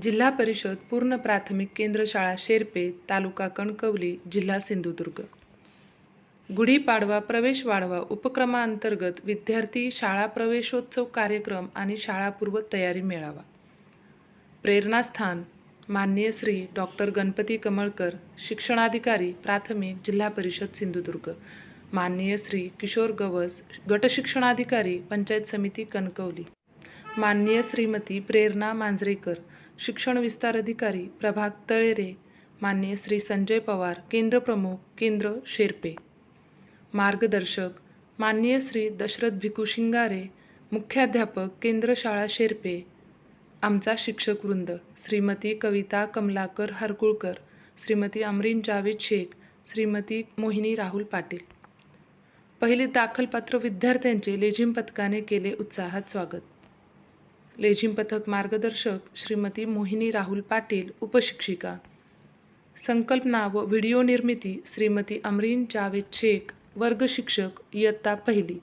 जिल्हा परिषद पूर्ण प्राथमिक केंद्र शाळा शेरपे, तालुका कणकवली, जिल्हा सिंधुदुर्ग. गुढीपाडवा प्रवेश वाढवा उपक्रमांतर्गत विद्यार्थी शाळा प्रवेशोत्सव कार्यक्रम आणि शाळापूर्व तयारी मेळावा. प्रेरणास्थान माननीय श्री डॉक्टर गणपती कमळकर, शिक्षणाधिकारी प्राथमिक, जिल्हा परिषद सिंधुदुर्ग. माननीय श्री किशोर गवस, गटशिक्षणाधिकारी पंचायत समिती कणकवली. माननीय श्रीमती प्रेरणा मांजरेकर, शिक्षण विस्तार अधिकारी प्रभाग तळेरे. माननीय श्री संजय पवार, केंद्र प्रमुख, केंद्र शेरपे. मार्गदर्शक माननीय श्री दशरथ भिकू शिंगारे, मुख्याध्यापक, केंद्र शाळा शेरपे. आमचा शिक्षक वृंद श्रीमती कविता कमलाकर हरकुळकर, श्रीमती अमरीन जावेद शेख, श्रीमती मोहिनी राहुल पाटील. पहिले दाखलपात्र विद्यार्थ्यांचे लेझिम पथकाने केले उत्साहात स्वागत. लेझिम पथक मार्गदर्शक श्रीमती मोहिनी राहुल पाटील, उपशिक्षिका. संकल्पना व व्हिडिओ निर्मिती श्रीमती अमरीन जावेद शेख, वर्ग शिक्षक, इयत्ता पहिली.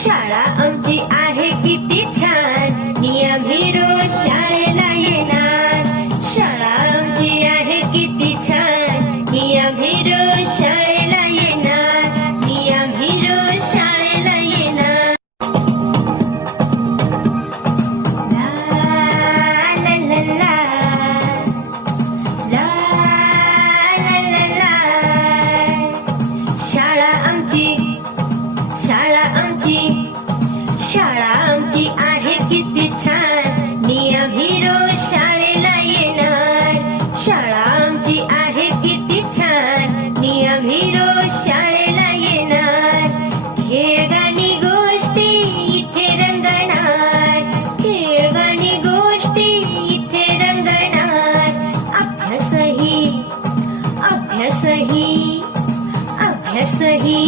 शाळा आमची आहे किती छान, नियमी रोज शाळेला येणार. शाळा आमची आहे किती छान, नियमी रोज शाळेला येणार, नियमी रोज शाळेला येणार. ला ला ला ला, ला ला ला ला. शाळा आमची आहे किती छान, नियमी रोज शाळेला येणार. शाळा आमची आहे किती छान, नियमी रोज शाळेला येणार. खेळगाणी गोष्टी इथे रंगणार, खेळगाणी गोष्टी इथे रंगणार. अभ्यासही